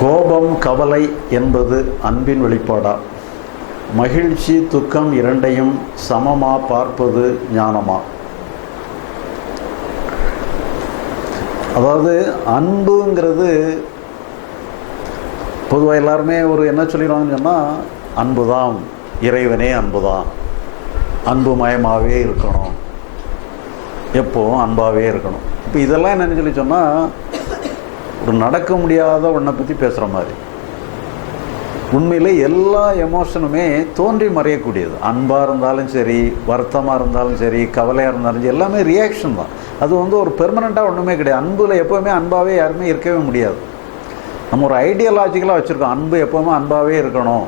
கோபம் கவலை என்பது அன்பின் வெளிப்பாடா. மகிழ்ச்சி துக்கம் இரண்டையும் சமமா பார்ப்பது ஞானமா? அதாவது அன்புங்கிறது பொதுவாக எல்லாருமே ஒரு என்ன சொல்லிடுவாங்கன்னு சொன்னால் அன்பு தான் இறைவனே அன்பு தான் அன்பு மயமாகவே இருக்கணும். எப்போவும் அன்பாகவே இருக்கணும். இப்போ இதெல்லாம் என்னன்னு சொல்லி சொன்னால் ஒரு நடக்க முடியாத ஒன்றை பற்றி பேசுகிற மாதிரி. உண்மையில் எல்லா எமோஷனுமே தோன்றி மறையக்கூடியது. அன்பாக இருந்தாலும் சரி வருத்தமாக இருந்தாலும் சரி கவலையாக இருந்தாலும் சரி எல்லாமே ரியாக்ஷன் தான். அது வந்து ஒரு பெர்மனண்ட்டாக ஒன்றுமே கிடையாது. அன்பில் எப்போவுமே அன்பாகவே யாருமே இருக்கவே முடியாது. நம்ம ஒரு ஐடியாலஜிக்கலாக வச்சுருக்கோம். அன்பு எப்போவுமே அன்பாகவே இருக்கணும்.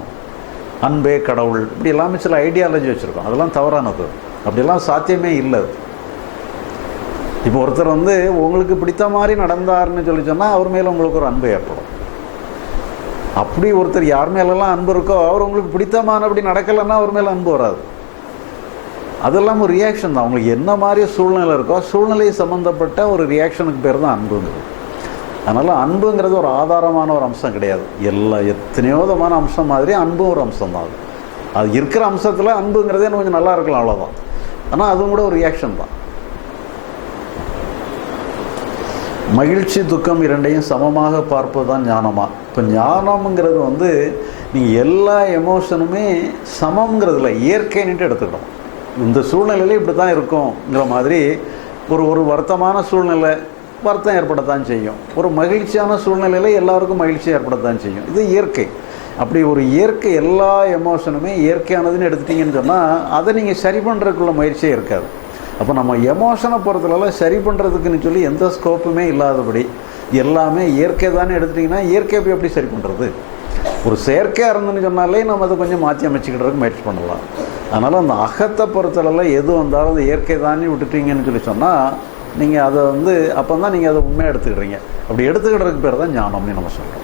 அன்பே கடவுள். இப்படி எல்லாமே சில ஐடியாலஜி வச்சுருக்கோம். அதெல்லாம் தவறானது. அப்படிலாம் சாத்தியமே இல்லை. அது. இப்போ ஒருத்தர் வந்து உங்களுக்கு பிடித்த மாதிரி நடந்தாருன்னு சொல்லி சொன்னால் அவர் மேலே உங்களுக்கு ஒரு அன்பு ஏற்படும். அப்படி ஒருத்தர் யார் மேலெல்லாம் அன்பு இருக்கோ அவர் உங்களுக்கு பிடித்தமான அப்படி நடக்கலைன்னா அவர் மேலே அன்பு வராது. அதெல்லாம் ஒரு ரியாக்ஷன் தான். உங்களுக்கு என்ன மாதிரி சூழ்நிலை இருக்கோ சூழ்நிலை சம்மந்தப்பட்ட ஒரு ரியாக்ஷனுக்கு பேர் தான் அன்புங்கிறது அதனால் அன்புங்கிறது ஒரு ஆதாரமான ஒரு அம்சம் கிடையாது. எல்லா எத்தனையோ விதமான அம்சம் மாதிரி அன்பும் ஒரு அம்சம் தான் அது. அது இருக்கிற அம்சத்தில் அன்புங்கிறதே கொஞ்சம் நல்லா இருக்கலாம் அவ்வளோதான் ஆனால் அதுவும் கூட ஒரு ரியாக்ஷன் தான். மகிழ்ச்சி துக்கம் இரண்டையும் சமமாக பார்ப்பது தான் ஞானமா? இப்போ ஞானம்ங்கிறது வந்து நீங்கள் எல்லா எமோஷனுமே சமங்கிறதுல இயற்கைன்னுட்டு எடுத்துக்கணும். இந்த சூழ்நிலையில் இப்படி தான் இருக்கும்ங்கிற மாதிரி ஒரு ஒரு வருத்தமான சூழ்நிலை வருத்தம் ஏற்படத்தான் செய்யும். ஒரு மகிழ்ச்சியான சூழ்நிலையில் எல்லாருக்கும் மகிழ்ச்சி ஏற்படத்தான் செய்யும். இது இயற்கை. அப்படி ஒரு இயற்கை எல்லா எமோஷனுமே இயற்கையானதுன்னு எடுத்துட்டீங்கன்னு சொன்னால் அதை நீங்கள் சரி பண்ணுறதுக்குள்ள முயற்சியே இருக்காது. அப்போ நம்ம எமோஷனை பொறுத்தளவில் சரி பண்ணுறதுக்குன்னு சொல்லி எந்த ஸ்கோப்புமே இல்லாதபடி எல்லாமே இயற்கை தானே எடுத்துட்டிங்கன்னா இயற்கை போய் எப்படி சரி பண்ணுறது ஒரு செயற்கையாக இருந்துன்னு சொன்னாலே நம்ம அதை கொஞ்சம் மாற்றி அமைச்சிக்கிட்டதுக்கு முயற்சி பண்ணலாம். அதனால் அந்த அகத்தை பொறுத்தளவில் எது வந்தாலும் அது இயற்கை தானே விட்டுட்டீங்கன்னு சொல்லி சொன்னால் நீங்கள் அதை வந்து அப்போ தான் நீங்கள் அதை உண்மையாக எடுத்துக்கிறீங்க அப்படி எடுத்துக்கிட்டதுக்கு பேர் தான் ஞானம்னு நம்ம சொல்கிறோம்